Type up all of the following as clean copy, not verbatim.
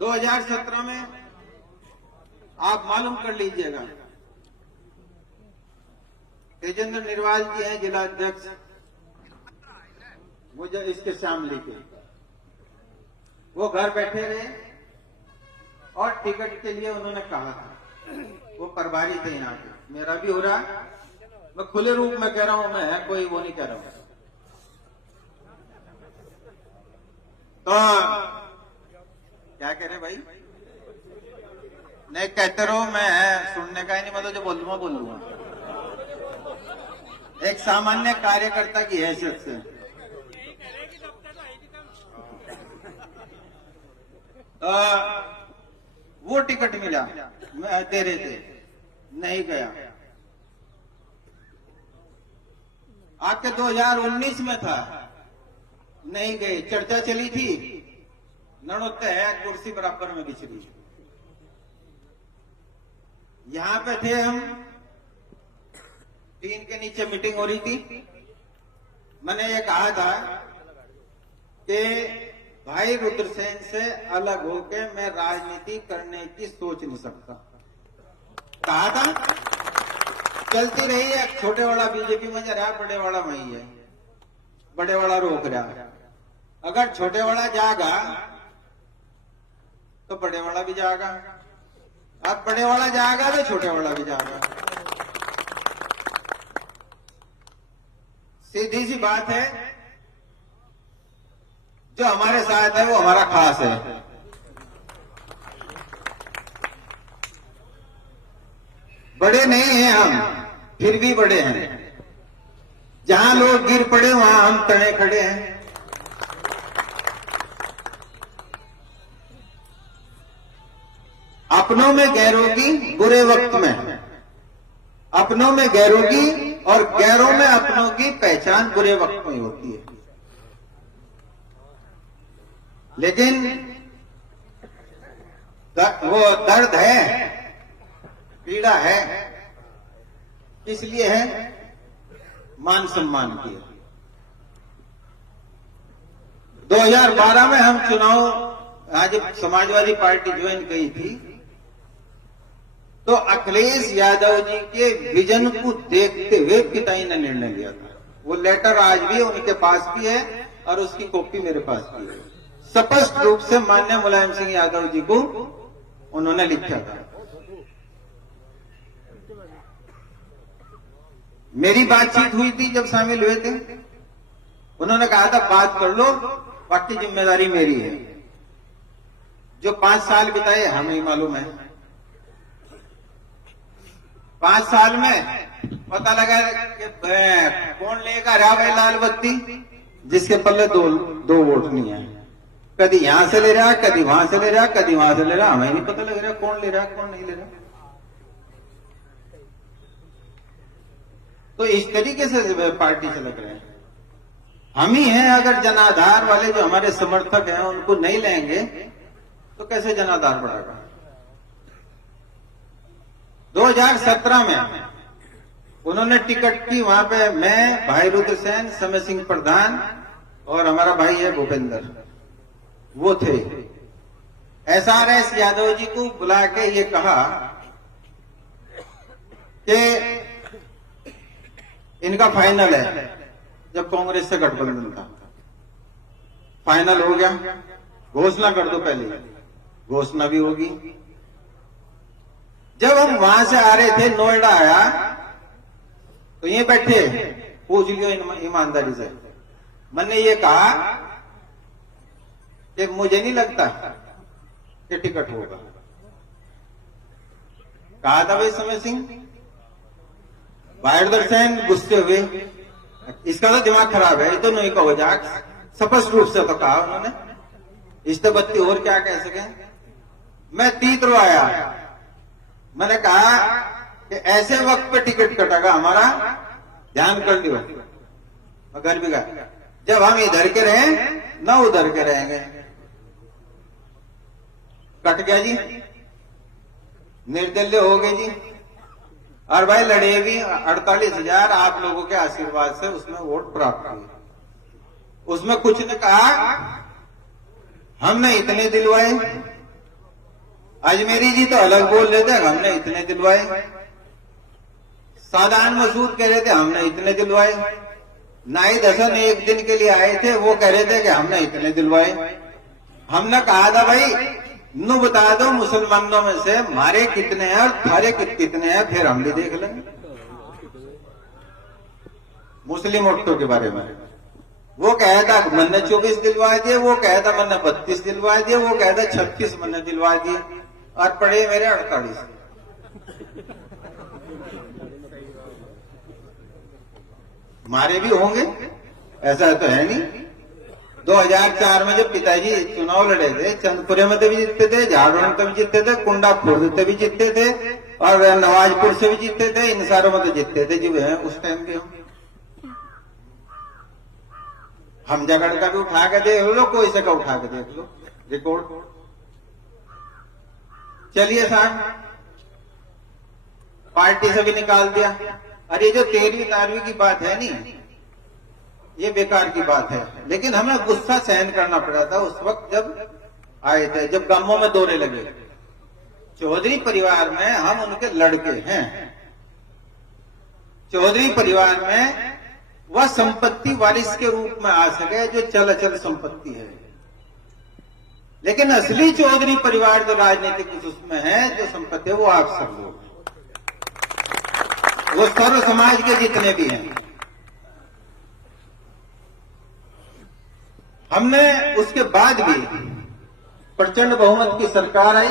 2017 में आप मालूम कर लीजिएगा, तेजेंद्र निर्वाल जी हैं जिला अध्यक्ष, मुझे इसके शामली के, वो घर बैठे रहे और टिकट के लिए उन्होंने कहा था, वो प्रभारी थे यहाँ पे। मेरा भी हो रहा, मैं खुले रूप में कह रहा हूं, मैं कोई वो नहीं कह रहा हूं। तो क्या कह रहे भाई, नहीं कहते रहो, मैं सुनने का ही नहीं, मतलब जो बोलूंगा। एक सामान्य कार्यकर्ता की हैसियत से वो टिकट मिला, दे रहे थे, नहीं गया। आपके 2019 में था, नहीं गए। चर्चा चली थी, नड़ोत्ते है कुर्सी बराबर में बिछ रही। यहां पे थे हम, टीन के नीचे मीटिंग हो रही थी। मैंने ये कहा था कि भाई रुद्रसेन से अलग होके मैं राजनीति करने की सोच नहीं सकता, कहा था। चलती रही है, छोटे वाला बीजेपी में जा रहा, बड़े वाला वही है, बड़े वाला रोक रहा। अगर छोटे वाला जागा तो बड़े वाला भी जाएगा, अब बड़े वाला जाएगा तो छोटे वाला भी जाएगा। सीधी सी बात है, जो हमारे साथ है वो हमारा खास है। बड़े नहीं हैं हम, फिर भी बड़े हैं। जहां लोग गिर पड़े वहां हम तड़े खड़े हैं। अपनों में गैरों की बुरे वक्त में, अपनों में गैरों की और गैरों में अपनों की पहचान बुरे वक्त में होती है। लेकिन वो दर्द है, पीड़ा है, किस लिए है? मान सम्मान की। 2012 में हम चुनाव, आज समाजवादी पार्टी ज्वाइन की थी, तो अखिलेश यादव जी के विजन को देखते हुए पिताई ने निर्णय लिया था। वो लेटर आज भी उनके पास भी है और उसकी कॉपी मेरे पास भी है। स्पष्ट रूप से माननीय मुलायम सिंह यादव जी को उन्होंने लिखा था। मेरी बातचीत हुई थी जब शामिल हुए थे, उन्होंने कहा था बात कर लो, बाकी जिम्मेदारी मेरी है। जो 5 साल बिताए हमें ही मालूम है। 5 साल में पता लगा कि कौन लेगा रहा भाई लाल बत्ती, जिसके पल्ले दो वोट नहीं है। कभी यहां से ले रहा, कभी वहां से ले रहा, कभी वहां से ले रहा, हमें नहीं पता लग रहा कौन ले रहा कौन नहीं ले रहा। तो इस तरीके से पार्टी से लग रहे हैं। हम ही हैं, अगर जनाधार वाले जो हमारे समर्थक हैं उनको नहीं लेंगे तो कैसे जनाधार बढ़ेगा। 2017 में उन्होंने टिकट की, वहां पे मैं, भाई रुद्रसेन, समय सिंह प्रधान और हमारा भाई है भूपेंद्र, वो थे। SRS यादव जी को बुला के ये कहा कि इनका फाइनल है। जब कांग्रेस से गठबंधन था, फाइनल हो गया, घोषणा कर दो, पहले घोषणा भी होगी। जब हम वहां से आ रहे थे, नोएडा आया तो ये बैठे, पूछ लियो ईमानदारी से। मैंने ये कहा कि मुझे नहीं लगता कि टिकट होगा। कहा था भाई समय सिंह, रुद्रसेन गुस्से हुए, इसका तो दिमाग खराब है, ये तो नहीं कहो जाक, स्पष्ट रूप से तो कहा उन्होंने, इस तो बत्ती और क्या कह सके। मैं तीतर आया, मैंने कहा कि ऐसे वक्त पे टिकट कटेगा हमारा, ध्यान कर लियो। घर भी गया, जब हम इधर के रहे न उधर के रहेंगे। कट गया जी, निर्दलीय हो गए जी। और भाई लड़े भी 48,000 आप लोगों के आशीर्वाद से उसमें वोट प्राप्त हुए। उसमें कुछ ने कहा हमने इतने दिलवाए, अजमेरी जी तो अलग बोल रहे थे, हमने इतने दिलवाए। सादान मसूद कह रहे थे हमने इतने दिलवाए। नाहिद हसन एक दिन के लिए आए थे, वो कह रहे थे कि हमने इतने दिलवाए। हमने कहा था भाई नु बता दो मुसलमानों में से हमारे कितने हैं और थारे कितने हैं, फिर हम भी देख लेंगे। मुस्लिम औरतों के बारे में वो कहा था मैंने 24 दिलवा दिए, वो कहा था मैंने 32 दिलवा दिए, वो कहा था 36 मैंने दिलवा दिए, और पड़े मेरे 48। हमारे भी होंगे, ऐसा तो है नहीं। 2004 में जब पिताजी चुनाव लड़े थे, चंदपुरे में तो भी जीतते थे, झारखंड में भी जीतते थे, कुंडा खुर्द से भी जीतते थे, और नवाजपुर से भी जीतते थे, इन सारों में तो जीतते थे जो है उस टाइम के। हम जगड़ का भी उठा के देख लो, कोई से का उठा के देख लो रिकॉर्ड। चलिए साहब, पार्टी से भी निकाल दिया। अरे जो 13वीं 12वीं की बात है नहीं, ये बेकार की बात है। लेकिन हमें गुस्सा सहन करना पड़ा था उस वक्त जब आए थे, जब गांवों में दौरे लगे। चौधरी परिवार में हम उनके लड़के हैं। चौधरी परिवार में वह संपत्ति वारिस के रूप में आ सके जो चल अचल संपत्ति है। लेकिन असली चौधरी परिवार जो राजनीतिक उसमें है, जो संपत्ति है, वो आप सब लोग, वो सर्व समाज के जितने भी हैं। हमने उसके बाद भी प्रचंड बहुमत की सरकार आई।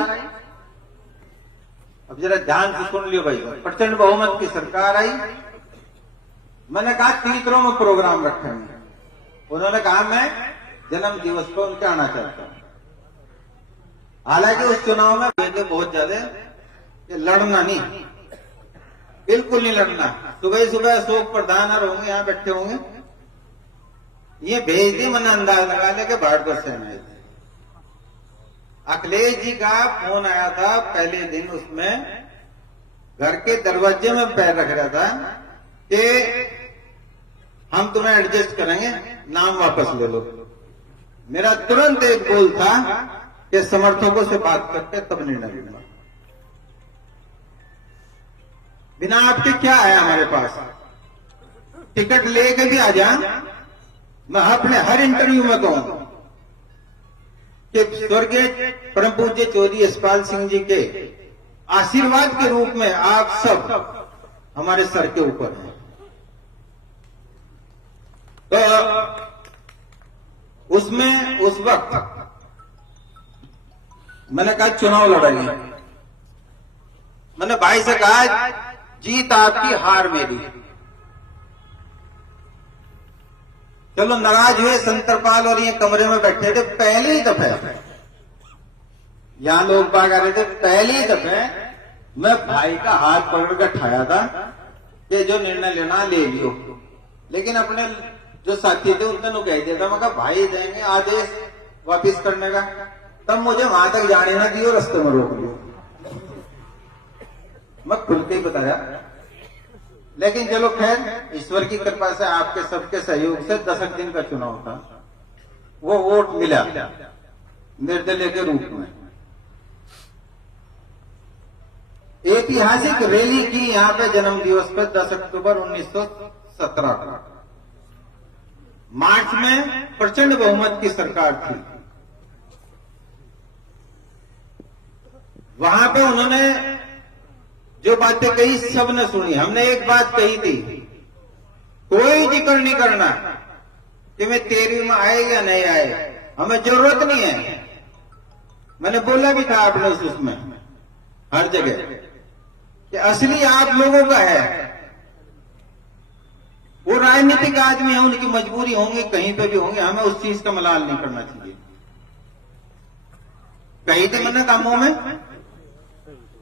अब जरा ध्यान से सुन लियो भाई, प्रचंड बहुमत की सरकार आई। मैंने कहा तीर्थरों में प्रोग्राम रखेंगे। उन्होंने कहा मैं जन्म दिवस पर उनके आना चाहता हूं। हालांकि उस चुनाव में बहुत ज्यादा लड़ना नहीं, बिल्कुल नहीं लड़ना। सुबह सुबह अशोक प्रधान और होंगे यहां बैठे होंगे, ये भेज दी। मैंने अंदाज लगा ले कि भारत से आए थे। अखिलेश जी का फोन आया था पहले दिन, उसमें घर के दरवाजे में पैर रख रहा था कि हम तुम्हें एडजस्ट करेंगे, नाम वापस ले लो। मेरा तुरंत एक गोल था कि समर्थकों से बात करके तब निर्णय लेना। बिना आपके क्या है हमारे पास, टिकट लेके भी आ जा। मैं अपने हर इंटरव्यू में कहूं कि स्वर्गीय परम पूज्य चौधरी यशपाल सिंह जी के आशीर्वाद के रूप में आप सब हमारे सर के ऊपर हैं। तो उसमें उस वक्त मैंने कहा चुनाव लड़ेंगे। मैंने भाई से कहा जीत आपकी हार मेरी। चलो नाराज हुए संतरपाल और ये कमरे में बैठे थे। पहली ही दफे यहां लोग बाग आ रहे थे, पहली ही दफे मैं भाई का हाथ पकड़ कर ठाया था कि जो निर्णय लेना ले लियो। लेकिन अपने जो साथी थे उनने नु कह दिया था, मैं कहा भाई देंगे आदेश वापिस करने का। तब मुझे वहां तक जाने ना दियो, रास्ते में रोक लियो। मैं खुल के ही बताया। लेकिन चलो खैर, ईश्वर की कृपा से आपके सबके सहयोग से 10 दिन का चुनाव था, वो वोट मिला निर्दलीय के रूप में। ऐतिहासिक रैली की यहां पे जन्म दिवस पे 10 अक्टूबर 1917 को। मार्च में प्रचंड बहुमत की सरकार थी। वहां पे उन्होंने जो बातें कही सबने सुनी। हमने एक बात कही थी, कोई जिक्र नहीं करना कि मैं 13वीं में आए या नहीं आए, हमें जरूरत नहीं है। मैंने बोला भी था आपने उसमें हर जगह कि असली आप लोगों का है। वो राजनीतिक आदमी है, उनकी मजबूरी होंगी, कहीं पे भी होंगे, हमें उस चीज का मलाल नहीं करना चाहिए। कहीं थे मैंने कामों में,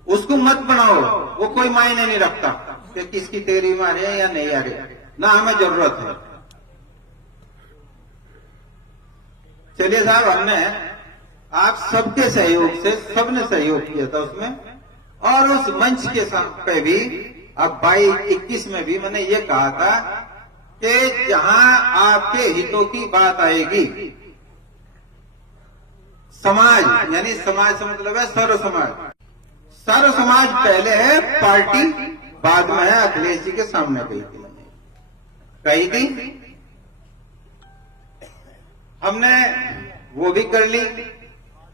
उसको मत बनाओ, वो कोई मायने नहीं रखता कि किसकी 13वीं आ रही है या नहीं आ रही, ना हमें जरूरत है। चलिए साहब, हमने आप सबके सहयोग से, सबने सहयोग किया था उसमें, और उस मंच के पे भी अब 22-21 में भी मैंने ये कहा था कि जहां आपके हितों की बात आएगी, समाज, यानी समाज से मतलब है सर्व समाज। सर्व समाज पहले है, पार्टी बाद में है। अखिलेश जी के सामने कही थी, कही थी, हमने वो भी कर ली।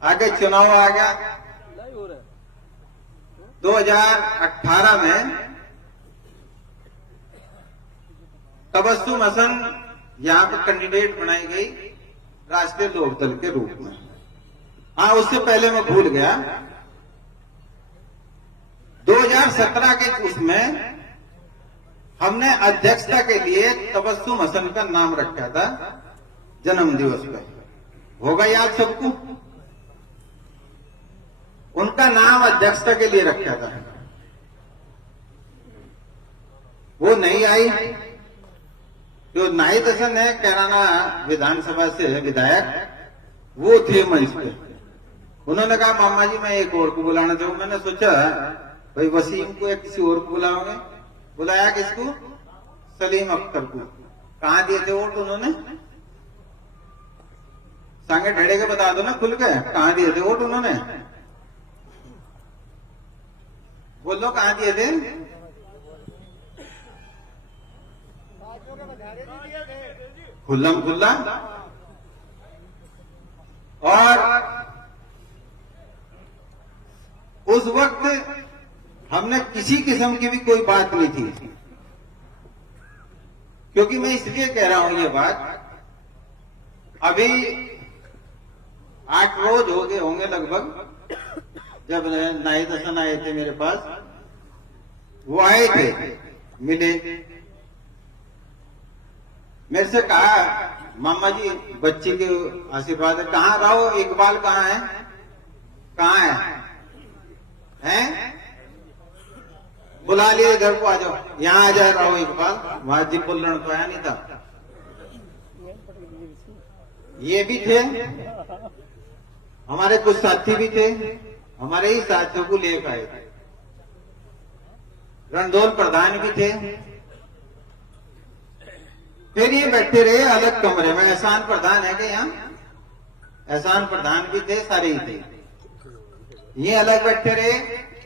आगे चुनाव आ गया 2018 में। तबस्सुम हसन यहां पर कैंडिडेट बनाई गई राष्ट्रीय लोकदल के रूप में। हाँ, उससे पहले मैं भूल गया, 2017 के उसमें हमने अध्यक्षता के लिए तबस्सुम हसन का नाम रखा था जन्म दिवस पे। होगा याद सबको? उनका नाम अध्यक्षता के लिए रखा था, वो नहीं आई। जो नाहिद हसन है, कैराना विधानसभा से विधायक, वो थे मंच पे। उन्होंने कहा मामा जी मैं एक और को बुलाना चाहूँ। मैंने सोचा भाई वसीम को या किसी और को बुलाओगे। बुलाया किसको? सलीम अख्तर को। कहाँ दिए थे वोट उन्होंने? सांगे ढेड़े के बता दो ना खुल के, कहाँ दिए थे वोट उन्होंने? बोलो कहाँ दिए थे? खुल्लम खुल्ला। और उस वक्त हमने किसी किस्म की भी कोई बात नहीं थी, क्योंकि मैं इसलिए कह रहा हूं ये बात, अभी 8 रोज हो गए होंगे लगभग जब नाहिद हसन आए थे मेरे पास। वो आए थे, मिले, मेरे से कहा मामा जी बच्ची के आशीर्वाद है। कहाँ रहो? इकबाल कहाँ है? कहाँ है? हैं? बुला लिए इधर को, आ जाओ, यहाँ आ जाए रहो इकबाल। वहां जी बोलने को आया नहीं था। ये भी थे, हमारे कुछ साथी भी थे, हमारे ही साथियों को लेकर आए थे। रणधौल प्रधान भी थे। फिर ये बैठे रहे अलग कमरे में। एहसान प्रधान है कि यहाँ? एहसान प्रधान भी थे, सारे ही थे। ये अलग बैठे रहे,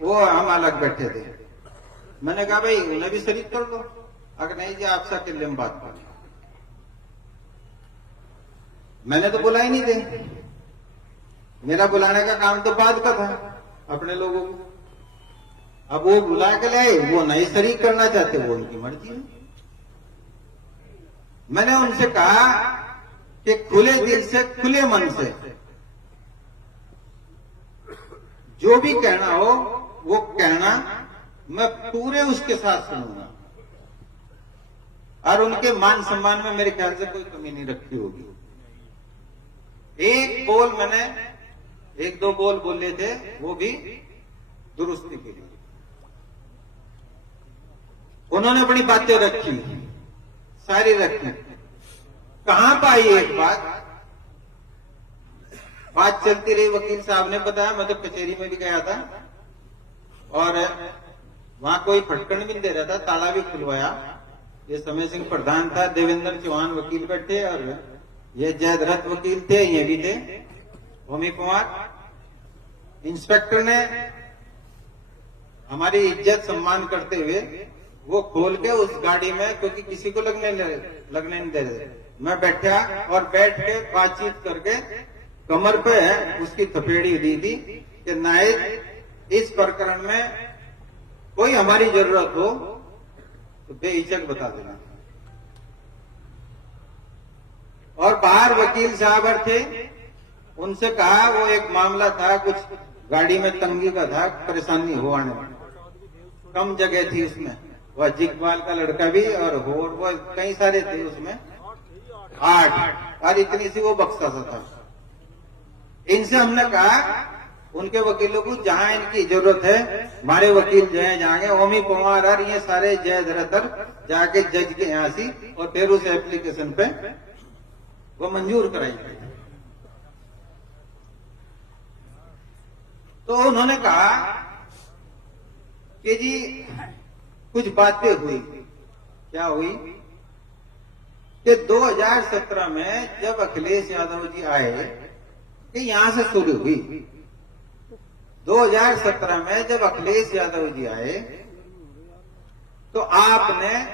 वो हम अलग बैठे थे। मैंने कहा भाई उन्हें भी शरीक कर दो। अगर नहीं जी आपसे अकेले में बात कर। मैंने तो बुला ही नहीं थे, मेरा बुलाने का काम तो बाद का था अपने लोगों को। अब वो बुला के लाए, वो नहीं शरीक करना चाहते, वो उनकी मर्जी है। मैंने उनसे कहा कि खुले दिल से, खुले मन से जो भी कहना हो वो कहना, मैं पूरे उसके साथ सुनूंगा। और उनके मान सम्मान में मेरे ख्याल से कोई कमी नहीं रखी होगी। एक बोल मैंने, 1-2 बोल बोले थे, वो भी दुरुस्ती के लिए। उन्होंने अपनी बातें रखी, सारी रखी। कहां पाई एक बात चलती रही। वकील साहब ने बताया, मैं तो कचहरी में भी गया था और वहां कोई फटकन भी नहीं दे रहा था, ताला भी खुलवाया। ये समय सिंह प्रधान था, देवेंद्र चौहान वकील बैठे, और ये जयद्रथ वकील थे, ये भी थे, भूमि कुमार। इंस्पेक्टर ने हमारी इज्जत सम्मान करते हुए वो खोल के उस गाड़ी में, क्योंकि किसी को लगने नहीं दे रहे, मैं बैठा और बैठ के बातचीत करके कमर पे उसकी थपेड़ी दी थी कि नायब इस प्रकरण में कोई हमारी जरूरत हो तो बेहिचक बता देना। और बाहर वकील साहब थे, उनसे कहा, वो एक मामला था, कुछ गाड़ी में तंगी का था, परेशानी हो आने में, कम जगह थी उसमें। वह जिकबाल का लड़का भी और वो कई सारे थे उसमें, 8, और इतनी सी वो बक्सा सा था। इनसे हमने कहा उनके वकीलों को, जहां इनकी जरूरत है हमारे वकील जो है जाएंगे, ओमी कुमार और ये सारे जयधर जाके जज के यहां सी, और फिर उस एप्लीकेशन पे वो मंजूर कराई गई। तो उन्होंने कहा कि जी कुछ बातें हुई। क्या हुई कि 2017 में जब अखिलेश यादव जी आए, कि यहां से शुरू हुई। 2017 में जब अखिलेश यादव जी आए तो आपने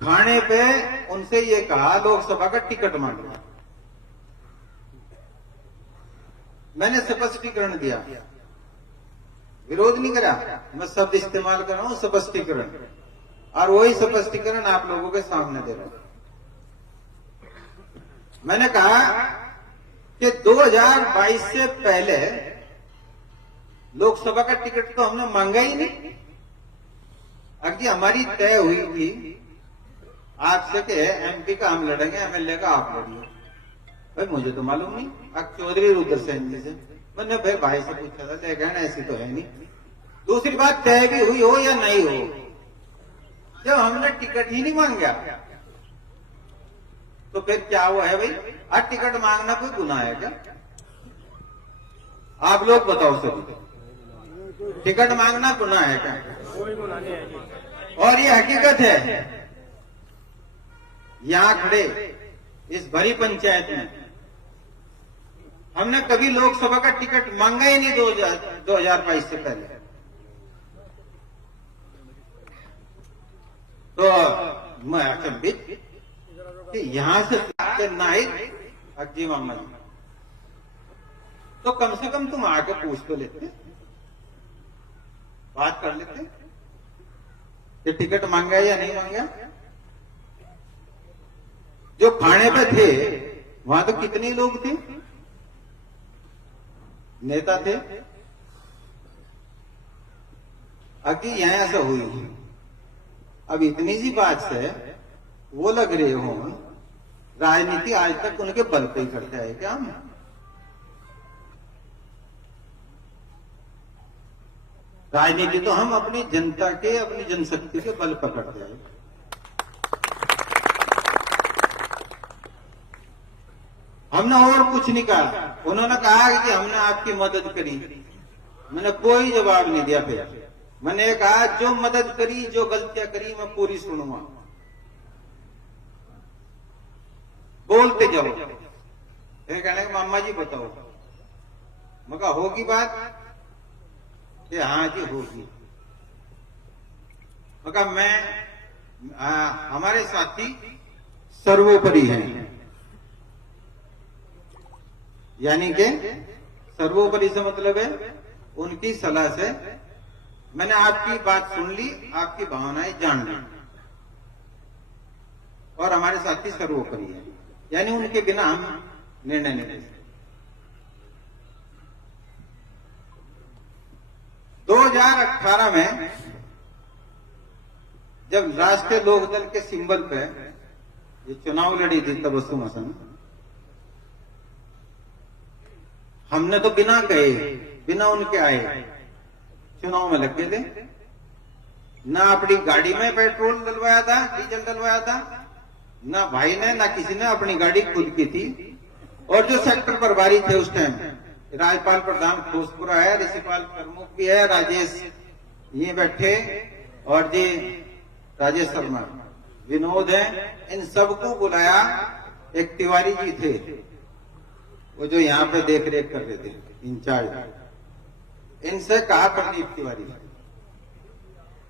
खाने पे उनसे ये कहा लोकसभा का टिकट मांगो। मैंने स्पष्टीकरण दिया, विरोध नहीं करा, मैं शब्द इस्तेमाल कर रहा हूं स्पष्टीकरण, और वही स्पष्टीकरण आप लोगों के सामने दे रहा हूं। मैंने कहा कि 2022 से पहले लोकसभा का टिकट तो हमने मांगा ही नहीं। अगर हमारी तय हुई थी आपसे कि एमपी का हम लड़ेंगे, एमएलए का आप लड़िए। भाई मुझे तो मालूम नहीं। अब चौधरी रुद्रसेन जी से मैंने भाई से पूछा था, लेकिन ऐसी तो है नहीं। दूसरी बात, तय भी हुई हो या नहीं हो, जब हमने टिकट ही नहीं मांगा तो फिर क्या हुआ है भाई? आज टिकट मांगना कोई गुनाह है क्या? आप लोग बताओ सभी, टिकट मांगना गुनाह है क्या? कोई गुनाह नहीं है। और ये हकीकत है, यहां खड़े इस भरी पंचायत में हमने कभी लोकसभा का टिकट मांगा ही नहीं 2022 से पहले। तो मैं अचंभित कि यहां से नाहिद अज्जी मोहम्मद, तो कम से कम तुम आके पूछ तो लेते, बात कर लेते कि टिकट मांगा या नहीं मांगा। जो खाने पे थे वहां तो कितने लोग थे, नेता थे। अभी यहां ऐसा हुई, अब इतनी सी बात से वो लग रहे हो राजनीति आज तक उनके बल पे ही करते आए क्या हम? राजनीति तो हम अपनी जनता के, अपनी जनशक्ति के बल पर करते आए। हमने और कुछ नहीं कहा। उन्होंने कहा कि हमने आपकी मदद करी, मैंने कोई जवाब नहीं दिया। फिर मैंने कहा जो मदद करी, जो गलतियां करी, मैं पूरी सुनूंगा, बोलते जाओ। फिर कहने का मामा जी बताओ, मैं कहा होगी बात कि हाँ जी होगी। मैं कहा हमारे साथी सर्वोपरि हैं, यानी कि सर्वोपरि से मतलब है उनकी सलाह से मैंने आपकी बात सुन ली, आपकी भावनाएं जान ली, और हमारे साथी सर्वोपरि है, यानी उनके बिना हम निर्णय नहीं ले सकते। 2018 में जब राष्ट्रीय लोकदल के सिंबल पे ये चुनाव लड़ी थी तबस्सुम हसन, हमने तो बिना कहे, बिना उनके आए चुनाव में लग गए थे। ना अपनी गाड़ी में पेट्रोल डलवाया था, डीजल डलवाया था, ना भाई ने, ना किसी ने, अपनी गाड़ी खुद की थी। और जो सेक्टर प्रभारी थे उस टाइम, राज्यपाल प्रधान खोसपुरा है, ऋषिपाल प्रमुख भी है, राजेश ये बैठे, और जी राजेश शर्मा, विनोद है, इन सबको बुलाया। एक तिवारी जी थे, वो जो यहाँ पे देख रेख कर रहे थे, इंचार्ज, इनसे कहा प्रदीप तिवारी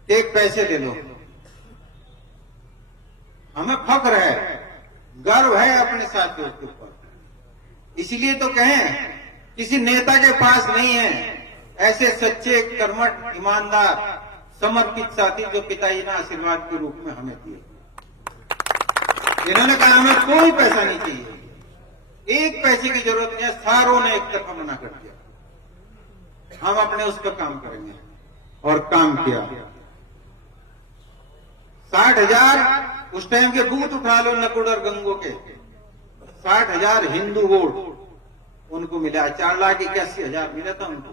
कि एक पैसे ले लो, हमें फख्र है, गर्व है अपने साथियों के ऊपर। इसलिए तो कहें किसी नेता के पास नहीं है ऐसे सच्चे, कर्मठ, ईमानदार, समर्पित साथी जो पिताजी ने आशीर्वाद के रूप में हमें दिए। इन्होंने कहा हमें कोई पैसा नहीं चाहिए, एक पैसे की जरूरत नहीं है, सारों ने एक तरफा मना कर दिया, हम अपने उस पर काम करेंगे, और काम किया। 60,000 उस टाइम के बूथ उठा लो नकुड़ और गंगो के, 60,000 हिंदू वोट उनको मिला, 4,81,000 मिला था उनको।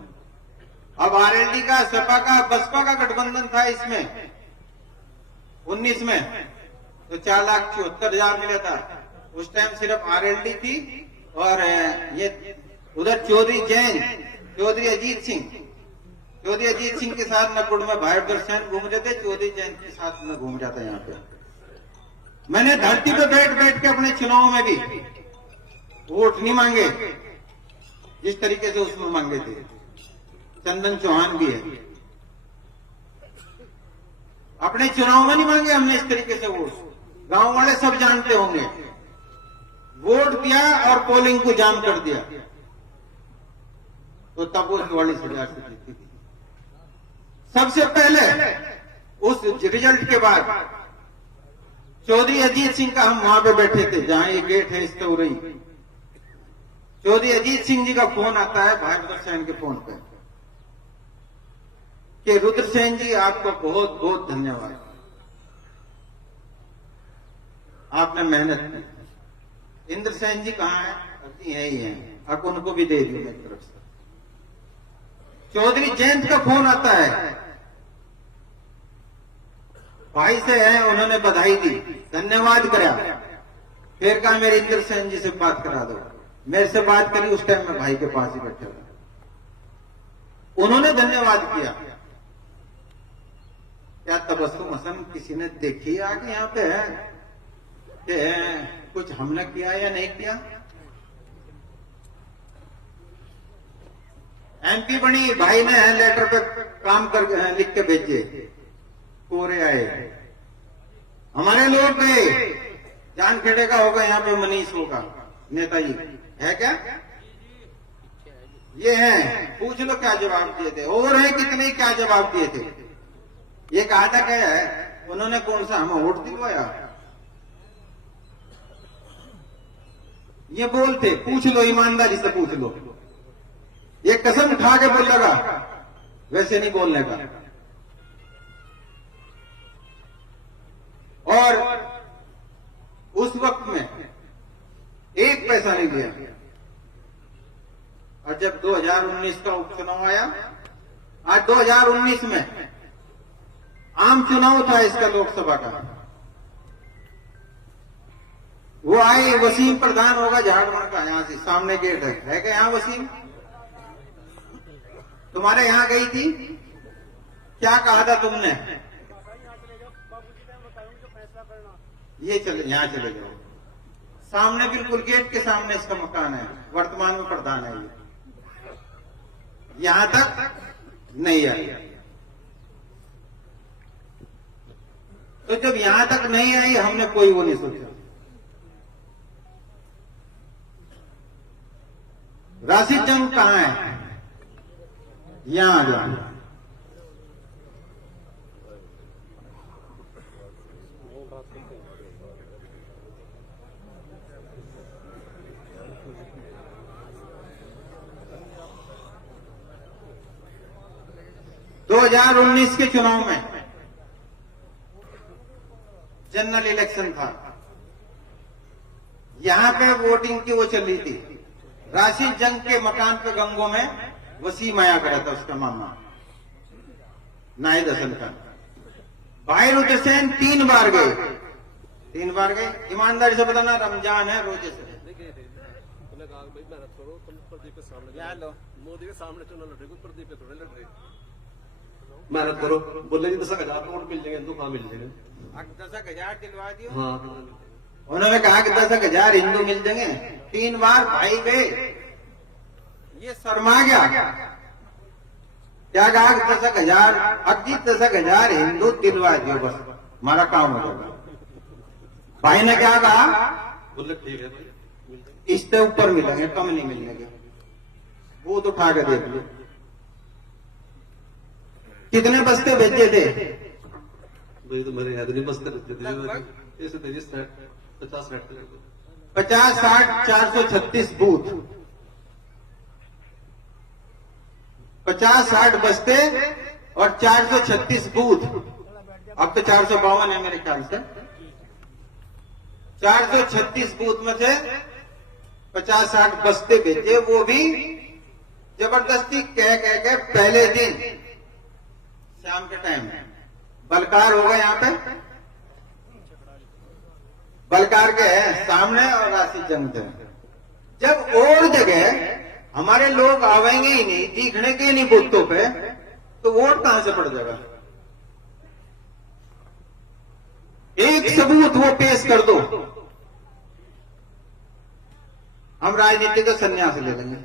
अब आरएलडी का, सपा का, बसपा का गठबंधन था इसमें 19 में, तो 4,74,000 मिला था। उस टाइम सिर्फ आरएलडी थी, और ये उधर चौधरी जैन, चौधरी अजीत सिंह के साथ नकुड़ में भाई दर्शन घूम रहे थे, चौधरी जैन के साथ में घूम रहा था। यहाँ पे मैंने धरती पे बैठ बैठ के अपने चुनाव में भी वोट नहीं मांगे, जिस तरीके से उसमें मांगे थे। चंदन चौहान भी है। अपने चुनाव में नहीं मांगे हमने इस तरीके से वोट। गांव वाले सब जानते होंगे। वोट दिया और पोलिंग को जाम कर दिया, तो तब वो 44,000 से जीती थी। सबसे पहले उस रिजल्ट के बाद चौधरी अजीत सिंह का, हम वहां पे बैठे थे जहां ये गेट है इस तौरई, चौधरी अजीत सिंह जी का फोन आता है भाई रुद्रसेन के फोन पे कि रुद्रसेन जी आपको बहुत बहुत धन्यवाद, आपने मेहनत की। इंद्रसेन जी कहाँ है? अभी यही है, अब उनको भी दे दियो मेरी तरफ से। चौधरी जयंत का फोन आता है, भाई से है, उन्होंने बधाई दी, धन्यवाद करा, फिर कहा मेरे इंद्रसेन जी से बात करा दो। मेरे से बात करी, उस टाइम में भाई के पास ही बैठे हुए, उन्होंने धन्यवाद किया। क्या तबस्सुम हसन किसी ने देखी आगे यहाँ पे है कि कुछ हमने किया या नहीं किया? एमपी बनी, भाई ने लेटर पे काम कर लिख के भेजे, पूरे आए। हमारे लोग गए, जानखेड़े का होगा, यहाँ पे मनीष होगा, नेताजी है क्या? ये है, पूछ लो क्या जवाब दिए थे, और है कितने क्या जवाब दिए थे। ये कहा था क्या है, उन्होंने कौन सा हमें वोट दिलवाया? ये बोलते, पूछ लो, ईमानदारी से पूछ लो। ये कसम उठा के बोल लगा, वैसे नहीं बोलने का। और उस वक्त में एक पैसा नहीं दिया। और जब 2019 का उपचुनाव आया, आज 2019 में आम चुनाव था इसका, लोकसभा का, वो आए, वसीम प्रधान होगा झारखंड का, यहां से सामने गेट है क्या यहां वसीम? तुम्हारे यहां गई थी, क्या कहा था तुमने? ये चले, यहां चले जाओ, सामने बिल्कुल गेट के सामने इसका मकान है, वर्तमान में प्रधान है ये। यहां तक नहीं आई। तो जब यहां तक नहीं आई, हमने कोई वो नहीं सोचा। राशिद जंग कहां है? यहां आ जाओ। 2019 के चुनाव में जनरल इलेक्शन था, यहां पे वोटिंग की वो चल रही थी। राशिद जंग के मकान पे गंगों में वसीम आया करा था, उसका मामा नाहिद हसन का। भाई रुद्रसेन 3 बार गए, 3 बार गए। ईमानदारी से बताना, रमजान है, रोजे से मोदी के सामने चुनाव लड़ेगा, प्रदीप थोड़े लड़ रहे। मेहनत करो, बोले जी 10,000 वोट मिल जाएंगे, तो कहाँ मिल जाएंगे? 10,000 दिलवा दियो। हाँ, उन्होंने कहा कि 10,000 हिंदू मिल जाएंगे। 3 बार भाई गए, ये शर्मा गया। क्या कहा कि 10,000 अक्की 10,000 हिंदू दिलवा दियो, बस हमारा काम हो जाएगा। भाई ने क्या कहा? बोले ठीक है भाई, इससे ऊपर मिलेंगे, कम नहीं मिलेंगे। बूथ उठा के देख लो, कितने बस्ते भेजे थे? भाई तो मेरे याद नहीं, बस करते थे ऐसे तेजी 50-60 50-60 436 बूथ, 50-60 बस्ते और 436 बूथ। अब तो 452 है मेरे ख्याल से। 436 बूथ में से 50-60 बस्ते भेजे, वो भी जबरदस्ती कह के पहले दिन शाम के टाइम बलकार होगा यहाँ पे, बलकार के सामने और राशिद जंग थे। जब और जगह हमारे लोग आवेंगे ही नहीं, दिखने के नहीं बूथों पे, तो वोट कहां से पड़ जाएगा? एक सबूत वो पेश कर दो, हम राजनीति का संन्यास ले लेंगे।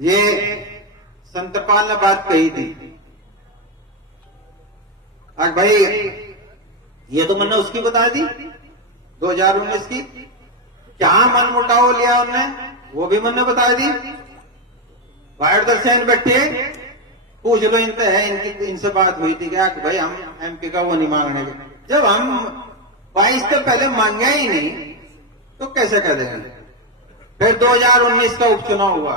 ये संतपाल ने बात कही थी, आज भाई ये तो मैंने उसकी बता दी 2019 की, क्या मन मुटाव लिया उनने वो भी मैंने बता दी। वायर दर्शन बैठे पूछ लो इनसे है, इनसे बात हुई थी क्या कि भाई हम एमपी का वो नहीं मांगने के, जब हम 22 से पहले मांगे ही नहीं तो कैसे कर देंगे। फिर 2019 का उपचुनाव हुआ,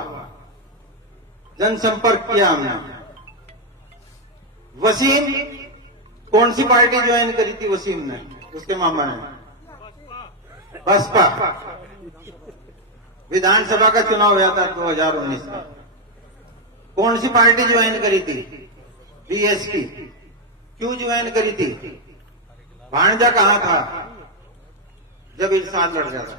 जनसंपर्क किया हमने। वसीम कौन सी पार्टी ज्वाइन करी थी वसीम ने, उसके मामा ने? बसपा। विधानसभा का चुनाव हुआ था 2019 का, कौन सी पार्टी ज्वाइन करी थी? बीएसपी। क्यों ज्वाइन करी थी? भांजा कहां था जब इरशाद लड़ गया था?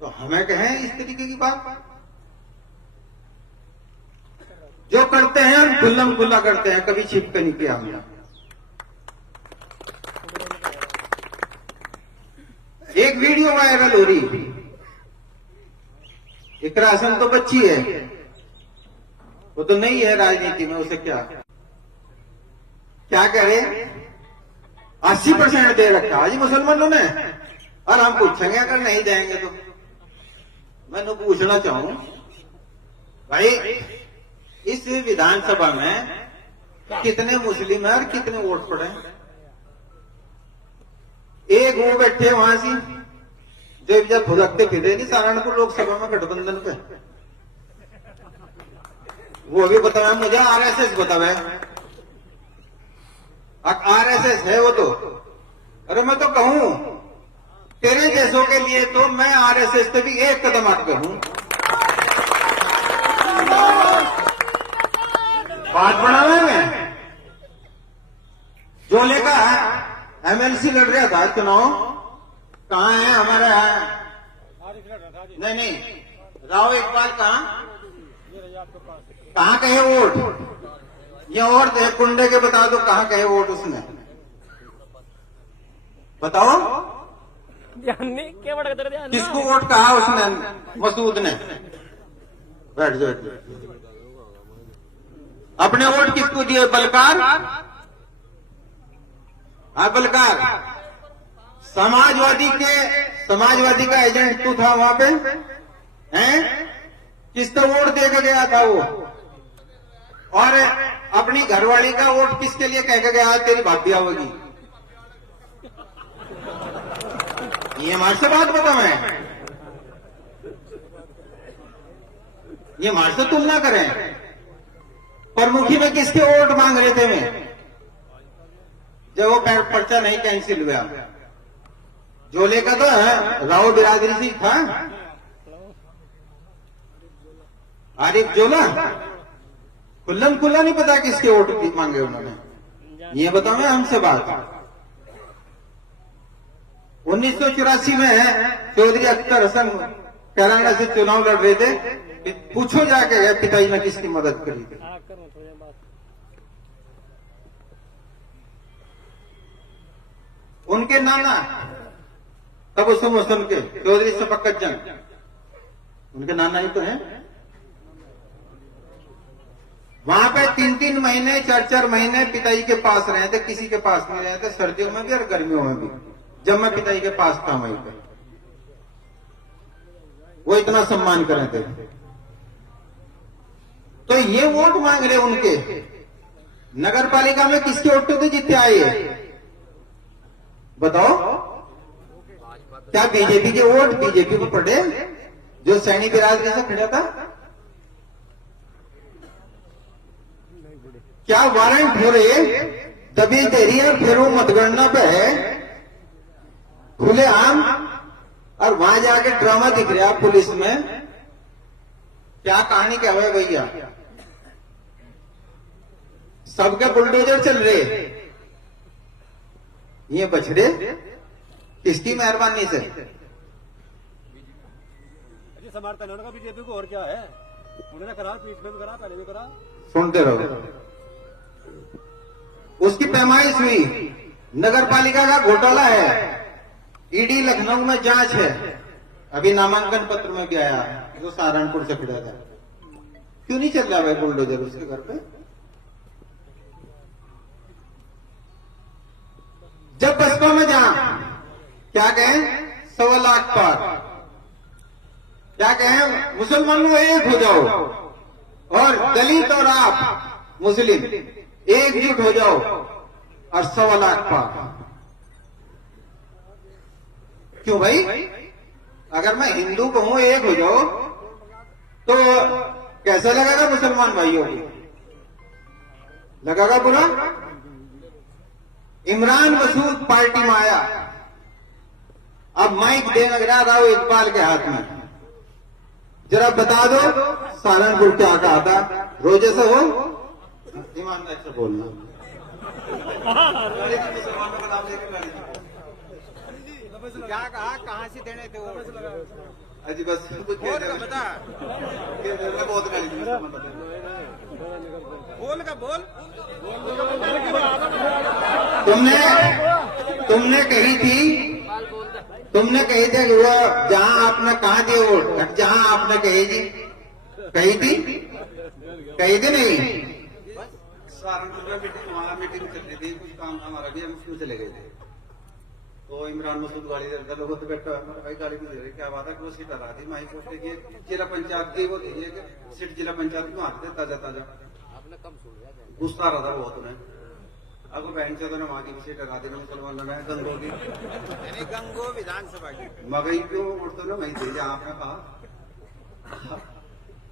तो हमें कहें इस तरीके की बात, जो करते हैं हम खुल्लम खुल्ला करते हैं, कभी छिप के नहीं किया हमने। एक वीडियो वायरल हो रही, इकरा हसन तो बच्ची है, वो तो नहीं है राजनीति में, उसे क्या करे? 80% दे रखा आज मुसलमानों ने, और हम पूछेंगे अगर नहीं देंगे तो। मैं तो पूछना चाहूं भाई, इस विधानसभा में कितने मुस्लिम है और कितने वोट पड़े? एक वो बैठे वहां से जो जब भुगतते फिरे नहीं सहारनपुर लोकसभा में गठबंधन पे, वो भी बताया मुझे, आरएसएस बताया, आरएसएस है वो तो। अरे मैं तो कहूं तेरे जैसों के लिए तो मैं आरएसएस से भी एक कदम आगे हूं। बात बढ़ावे में जो लेका एमएलसी लड़ रहा था चुनाव, कहां है हमारे? नहीं राव इकबाल कहां कहे वोट? ये और कुंडे के बता दो कहां कहे वोट उसने, बताओ किसको वोट कहा उसने? मसूद ने। बैठ जाओ। अपने वोट किसको दिए? बलकार। हाँ बलकार, समाजवादी का एजेंट तू था वहां पे, हैं? किसको वोट देकर गया था वो? और अपनी घरवाली का वोट किसके लिए कह के गया? तेरी भाभी होगी। ये हमारे से बात बता, मैं ये हमारे से तुलना करें। प्रमुखी में किसके वोट मांग रहे थे मैं, जब वो पर्चा नहीं कैंसिल हुआ? जोले का तो राव बिरादरी से था, आरिफ जोला। खुल्लम खुल्ला नहीं पता किसके वोट मांगे उन्होंने, ये बताओ हमसे बात। 1984 में चौधरी अख्तर हसन कैराना से चुनाव लड़ रहे थे, पूछो जाके पिताजी ने किसकी मदद करी थी? उनके नाना तब उस मुस्लिम के चौधरी शफकत जंग, उनके नाना ही तो हैं। वहां पे 3-3 महीने 4-4 महीने पिताजी के पास रहे थे, किसी के पास नहीं रहे थे, सर्दियों में भी और गर्मियों में भी। जब मैं पिताजी के पास था वहीं पे, वो इतना सम्मान कर रहे थे। तो ये वोट मांग रहे उनके। नगर पालिका में किसके वोट थे जितने आए बताओ? क्या बीजेपी के वोट बीजेपी को पड़े जो सैनी बिरादरी से खड़ा था? क्या वारंट हो रहे दबी दे रही है, फिर वो मतगणना पे है खुले आम, और वहां जाके ड्रामा दिख रहा पुलिस में। क्या कहानी क्या है भैया? सबके बुलडोजर चल रहे, ये बछड़े किसकी मेहरबानी से? समर्थन है उनका बीजेपी को, और क्या है? उन्होंने करा, पीठ में भी करा, पहले भी करा। सुनते रहो। उसकी पैमाइश हुई, नगर पालिका का घोटाला है, ईडी लखनऊ में जांच है, अभी नामांकन पत्र में भी आया जो सहारनपुर से खड़ा था। क्यों नहीं चल रहा भाई बुलडोजर उसके घर पे? जब बसपा में जा क्या कहें 1.25 लाख पार, क्या कहें मुसलमानों एक हो जाओ और दलित और आप मुस्लिम एकजुट हो जाओ और 1.25 लाख पार। क्यों भाई? अगर मैं हिंदू कहूं एक हो जाओ तो कैसा लगेगा मुसलमान भाइयों को? लगेगा बुरा? इमरान मसूद पार्टी में आया, अब माइक देने लगा राव इकबाल के हाथ में। जरा बता दो सहारनपुर क्या कहा था? रोजे से हो ईमानदारी से बोलना। क्या कहा? कहाँ से देने थे वो? अजी बस बोल का बता, बहुत बोल का बोल। तुमने कही थी कि वो जहां आपने कहा थी वोट, जहां आपने कही थी नहीं? सहारनपुर में वहाँ मीटिंग चल रही थी, कुछ काम हमारा भी, हम उसमें चले गए थे। तो इमरान मसूद गाड़ी दे लोगों तो बैठा भाई गाड़ी में दे रहे, क्या बात है कि वो सीट हरा दी माइक पोस्टे की जिला पंचायत की, वो थी सीट जिला पंचायत में हाथ दे ताजा गुस्सा आ रहा था बहुत उन्हें। अब वो बैंक से तो वहां की सीट हरा दी मुसलमानों ने गंगो की, यानी गंगो विधानसभा की। मगई क्यों वोट तो ना वहीं थे जहाँ आपने कहा।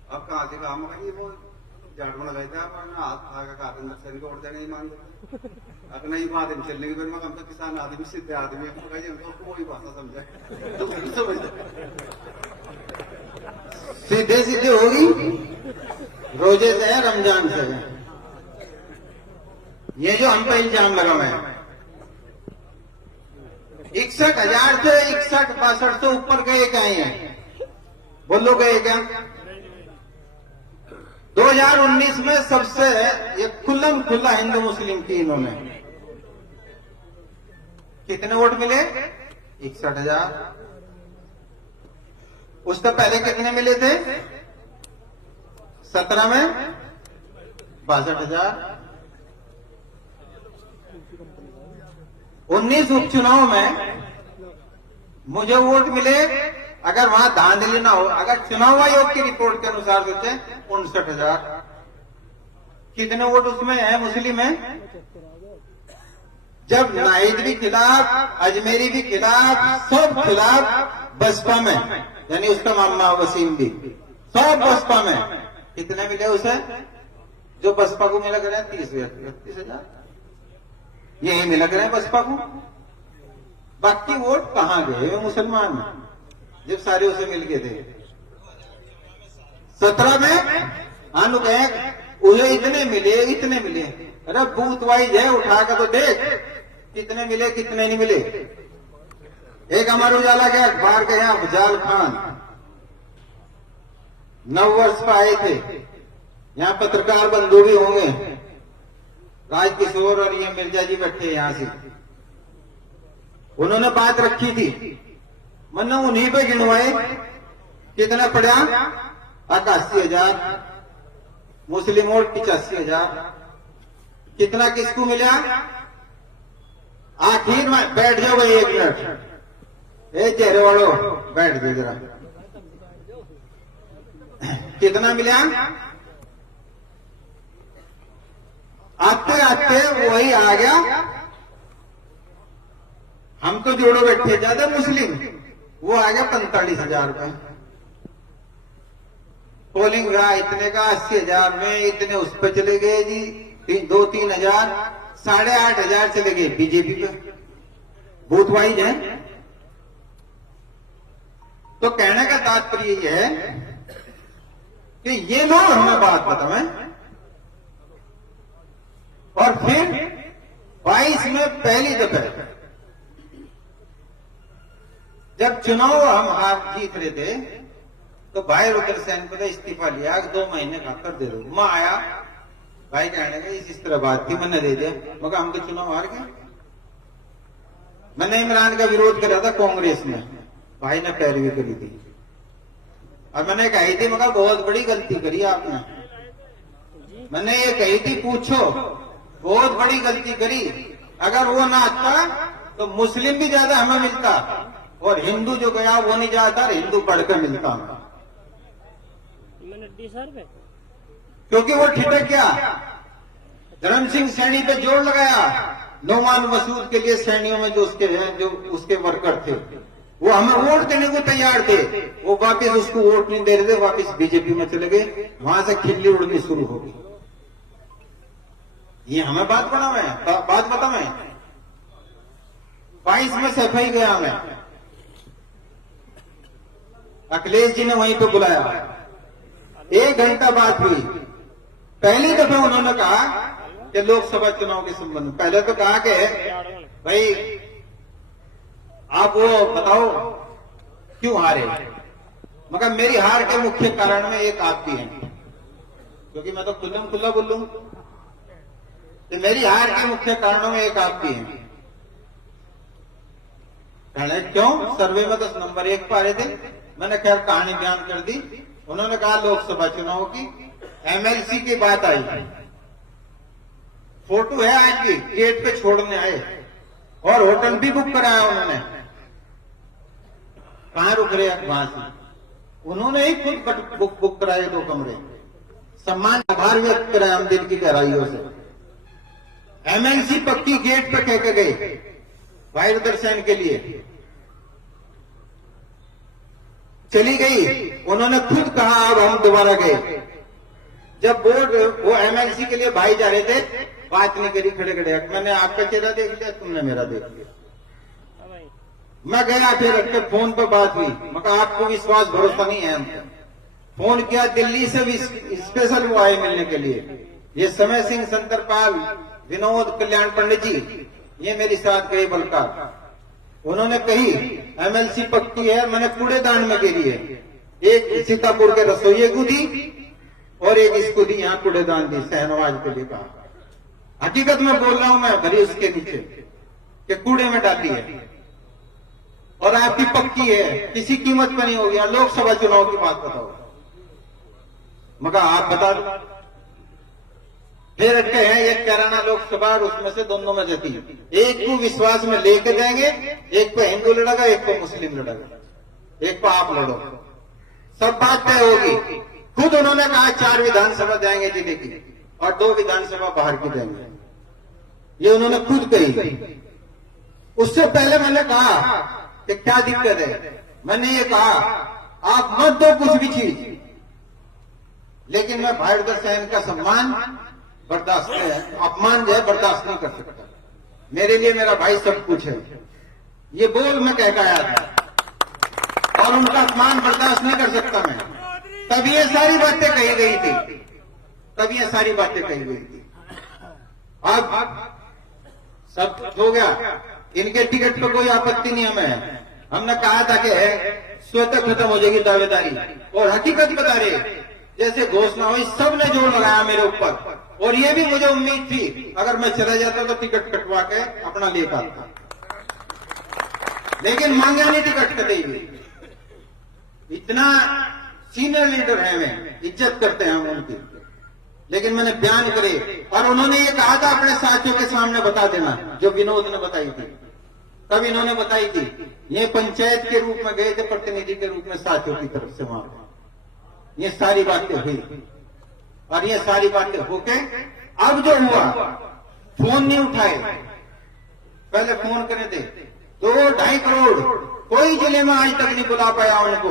अब कहाँ से कहा मगर वो झाड़ू लगाए थे आप हाथ खा का कहा नक्सली को वोट देने ही मांगते। अगर नहीं बात हम चलने की फिर मैं हम तो किसान आदमी सीधे आदमी हम तो वही भाषा समझे तो समझते सीधे सीधे होगी। रोजे से है, रमजान से है। ये जो हम पे इल्जाम लगा हुआ है 61,000 से 61-62 से ऊपर गए क्या हैं? बोलो गए क्या? 2019 में सबसे ये खुल्लम खुल्ला हिंदू मुस्लिम की इन्होंने कितने वोट मिले? 61,000। उससे पहले कितने मिले थे? 17 में 62,000। 19 उपचुनाव में मुझे वोट मिले, अगर वहां धांधली ना हो, अगर चुनाव आयोग की रिपोर्ट के अनुसार सोचे 59,000। कितने वोट उसमें है मुस्लिम है? जब नाहिद भी खिलाफ, अजमेरी भी खिलाफ, सब खिलाफ बसपा में, यानी उसका मामा वसीम भी सब बसपा में। कितने मिले उसे? जो बसपा को मिला करे 30,000 यही मिला करे बसपा को। बाकी वोट कहां गए मुसलमान जब सारे उसे मिल गए थे? 17 में आनु कहे उसे इतने मिले। अरे बूथ वाइज है, उठा कर तो देख कितने मिले कितने नहीं मिले। एक अमर उजाला के अखबार के यहाँ अफजाल खान 9 वर्ष पर आए थे, यहाँ पत्रकार बंधु भी होंगे, राजकिशोर और ये मिर्जा जी बैठे यहां से। उन्होंने बात रखी थी, मैंने उन्हीं पे गिनवाए कितना पड़ा? 81,000। मुस्लिम वोट 85,000। कितना किसको मिला? आखिर में बैठ जाओ भाई 1 मिनट, ए चेहरे वालों बैठ जाओ जरा। कितना मिला? आते आते वही आ गया। हम तो जोड़ो बैठे ज्यादा मुस्लिम, वो आ गया 45,000 रुपए। पोलिंग हुआ इतने का 80,000 में, इतने उस पर चले गए जी 2-3 हजार, 8,500 चले गए बीजेपी पे। बूथ वाइज है। तो कहने का तात्पर्य यह है कि ये लोग हमें बात बताएं और फिर 22 में पहली दफे जब चुनाव हम आप जीत रहे थे तो भाई रुद्रसेन को इस्तीफा लिया, 2 महीने खाकर दे दो। मैं आया, भाई कहने का इस तरह बात थी, मैंने दे दिया। मगर हम तो चुनाव हार गए। मैंने इमरान का विरोध करा था कांग्रेस में, भाई ने पैरवी करी थी और मैंने कही थी, मगर बहुत बड़ी गलती करी आपने। मैंने ये कही थी, पूछो, बहुत बड़ी गलती करी। अगर वो ना आता तो मुस्लिम भी ज्यादा हमें मिलता और हिंदू जो गया वो नहीं जाता, हिंदू बढ़कर मिलता हमें। क्योंकि वो ठिठक गया, धर्म सिंह सैनी पे जोर लगाया, नौमान मसूद के लिए सैनियों में जो उसके वर्कर थे वो हमें वोट देने को तैयार थे, वो वापस उसको वोट नहीं दे रहे थे, वापस बीजेपी में चले गए। वहां से खिल्ली उड़नी शुरू हो गई। ये हमें बात बता मैं 22 में सफाई गया मैं, अखिलेश जी ने वहीं पे बुलाया, 1 घंटा बात हुई। पहली दफा उन्होंने कहा कि लोकसभा चुनाव के संबंध में, पहले तो कहा कि भाई आप वो बताओ क्यों हारे, मगर मेरी हार के मुख्य कारण में एक आप भी हैं, क्योंकि मैं तो खुला बोल लूं, तो मेरी हार के मुख्य कारणों में एक आप भी हैं। कहने क्यों, सर्वे में 10 नंबर 1 पा रहे थे। मैंने खैर कहानी बयान कर दी। उन्होंने कहा लोकसभा चुनाव की एमएलसी की बात आई, फोटो है आज की, गेट पे छोड़ने आए और होटल भी बुक कराया उन्होंने। कहां रुक रहे वहां से, उन्होंने ही खुद बुक कराए 2 कमरे। सम्मान आभार व्यक्त कराया हम दिल की गहराइयों से। एमएलसी पक्की गेट पे कह के गए भाई दर्शन के लिए, चली गई। उन्होंने खुद कहा अब हम दोबारा गए। जब वो एमएलसी के लिए भाई जा रहे थे, बात नहीं करी, खड़े खड़े। मैंने आपका चेहरा देख लिया, तुमने मेरा देख लिया। मैं गया, फिर रख फोन पर बात हुई। मगर आपको विश्वास भरोसा नहीं है हमको। फोन किया दिल्ली से भी स्पेशल वो आए मिलने के लिए, ये समय सिंह, संतरपाल, विनोद, कल्याण पंडित जी, ये मेरी साथ गए बलकार। उन्होंने कही एमएलसी पक्की है, मैंने कूड़ेदान में गिरी है। एक सीतापुर के रसोइये को दी और एक इसको दी, यहाँ कूड़ेदान दी, शहनवाज के लिए कहा। हकीकत में बोल रहा हूं मैं, भरी उसके नीचे कि कूड़े में डाली है और आपकी पक्की है, किसी कीमत पर नहीं हो गया। लोकसभा चुनाव की बात बताओ, मगर आप बता दो। फिर रखे हैं एक कैराना लोकसभा और उसमें से दोनों में जाती है, एक को विश्वास में लेके जाएंगे, एक को हिंदू लड़ेगा, एक को मुस्लिम लड़ेगा, एक को आप लड़ो, सब बात तय होगी। खुद उन्होंने कहा 4 विधानसभा जाएंगे जिले की और 2 विधानसभा बाहर की जाएंगे, ये उन्होंने खुद कही। उससे पहले मैंने कहा कि क्या दिक्कत है, मैंने ये कहा आप मत दो कुछ भी चीज, लेकिन मैं भाई दर्शन का सम्मान बर्दाश्त है, अपमान जो है बर्दाश्त नहीं कर सकता। मेरे लिए मेरा भाई सब कुछ है, ये बोल मैं कह के आया था और उनका अपमान बर्दाश्त नहीं कर सकता मैं। तब ये सारी बातें कही गई थी, तब ये सारी बातें कही गई थी। अब सब हो गया, इनके टिकट पर कोई आपत्ति नहीं हमें। हमने कहा था कि स्वतः खत्म हो जाएगी दावेदारी, और हकीकत बता रहे, जैसे घोषणा हुई सबने जोर लगाया मेरे ऊपर, और ये भी मुझे उम्मीद थी अगर मैं चला जाता तो टिकट कटवा के अपना लेता था, लेकिन मांगा नहीं टिकट कतई भी। इतना सीनियर लीडर है, मैं इज्जत करते हैं हम उनकी, लेकिन मैंने बयान करे और उन्होंने ये कहा था अपने साथियों के सामने बता देना, जो विनोद ने बताई थी, तब इन्होंने बताई थी। ये पंचायत के रूप में गए थे, प्रतिनिधि के रूप में साथियों की तरफ से वहां ये सारी बातें हुई, और ये सारी बातें होके अब जो हुआ, फोन नहीं उठाए, पहले फोन करे थे 2-2.5 करोड़, कोई जिले में आज तक नहीं बुला पाया उनको।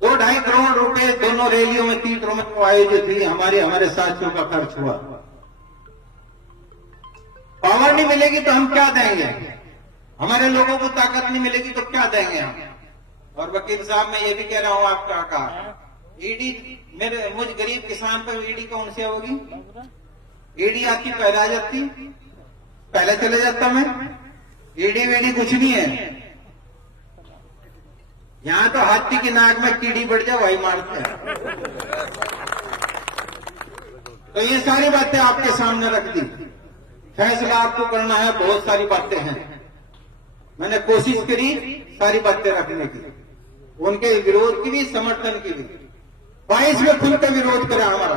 2-2.5 करोड़ रुपए दोनों रैलियों में, तीर्थों में आयोजित हुई, हमारे साथियों का खर्च हुआ। पावर नहीं मिलेगी तो हम क्या देंगे, हमारे लोगों को ताकत नहीं मिलेगी तो क्या देंगे हम। और वकील साहब मैं ये भी कह रहा हूं, आपका कहा ईडी मुझ गरीब किसान पर ईडी कौन सी होगी, ईडी आपकी पहले आ जाती, पहले चले जाता मैं। ईडी वीडी कुछ नहीं है, यहां तो हाथी की नाक में कीड़ी बढ़ जाए वही मारते हैं। तो ये सारी बातें आपके सामने रख दी, फैसला आपको करना है, बहुत सारी बातें हैं। मैंने कोशिश करी सारी बातें रखने की, उनके विरोध की भी, समर्थन की भी। 22 में खुल कर विरोध करा हमारा,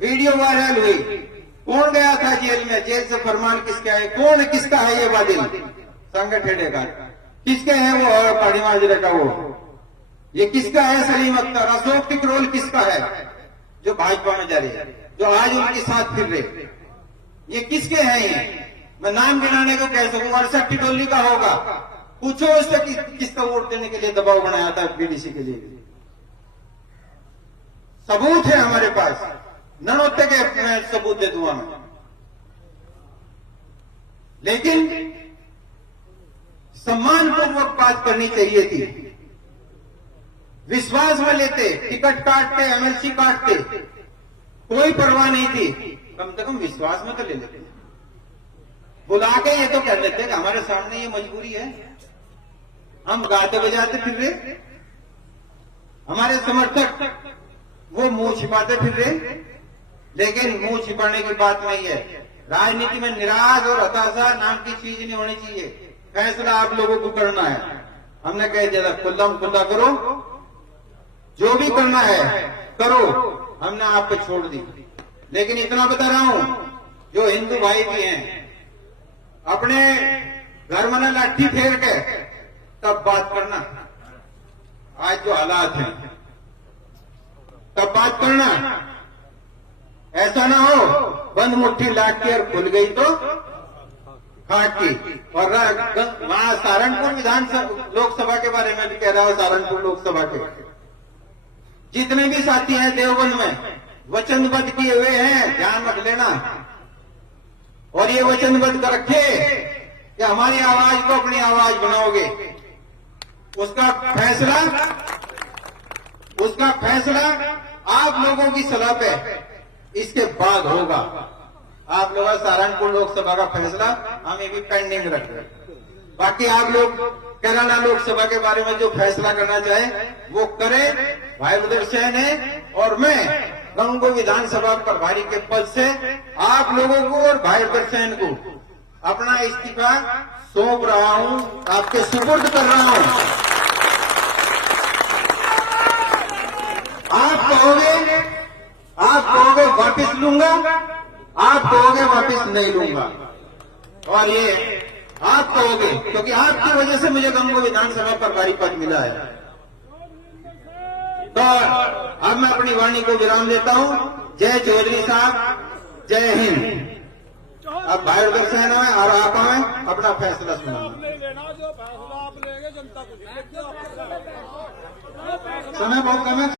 वीडियो वायरल हुई। कौन गया था जेल में, जेल से फरमान किसका है, कौन किसका है ये बादल संगठन का, किसके है वो पहाड़ी माजरे का, वो ये किसका है सलीम अख्तर, अशोक टिकरोल किसका है जो भाजपा में जा रही है, जो आज उनके साथ फिर रहे, ये किसके हैं ये? मैं नाम गिनाने को कह सकूं, 68 टोली का होगा। पूछो उससे किसका वोट देने के लिए दबाव बनाया था बीडीसी के लिए। सबूत है हमारे पास, ननोत्ते के सबूत दे दूंगा मैं। लेकिन सम्मानपूर्वक बात करनी चाहिए थी, विश्वास में लेते, टिकट काटते, एमएलसी काटते, कोई परवाह नहीं थी, कम से कम विश्वास में तो ले लेते। बुला के ये तो कह देते कि हमारे सामने ये मजबूरी है, हम गाते बजाते फिर रहे, हमारे समर्थक वो मुंह छिपाते फिर रहे। लेकिन मुंह छिपाने की बात नहीं है, राजनीति में निराश और हताशा नाम की चीज नहीं होनी चाहिए। फैसला आप लोगों को करना है, हमने कह दिया खुला खुला करो, जो भी करना है करो, हमने आप पे छोड़ दी। लेकिन इतना बता रहा हूं, जो हिंदू भाई भी हैं, अपने घर में लाठी फेर के तब बात करना, आज जो हालात हैं तब बात करना, ऐसा ना हो बंद मुट्ठी लाठी और खुल गई तो खाट की। और वहां सहारनपुर विधानसभा लोकसभा के बारे में भी कह रहा हूं, सहारनपुर लोकसभा के जितने भी साथी हैं देवबंद में वचनबद्ध किए हुए हैं, ध्यान रख लेना। और ये वचनबद्ध कर रखे कि हमारी आवाज को अपनी आवाज बनाओगे, उसका फैसला आप लोगों की सलाह पे इसके बाद होगा। आप लोग सहारनपुर लोकसभा का फैसला हम ये भी पेंडिंग रख रहे हैं। बाकी आप लोग कैराना लोकसभा के बारे में जो फैसला करना चाहे वो करें। भाई उदयसेन है और मैं गंगो विधानसभा प्रभारी के पद से आप लोगों को और भाई उदयसेन को अपना इस्तीफा सौंप रहा हूं, आपके सुपुर्द कर रहा हूं। आप कहोगे वापिस लूंगा, आप कहोगे वापिस नहीं लूंगा, और ये आप कहोगे क्योंकि आपकी वजह से मुझे गंगो विधानसभा प्रभारी पद मिला है। तो अब मैं अपनी वाणी को विराम देता हूं। जय चौधरी साहब, जय हिंद। अब भाई उदयसेन है और आप हैं, अपना फैसला सुनाना। लेना जो फैसला आप लेंगे जनता को समय बहुत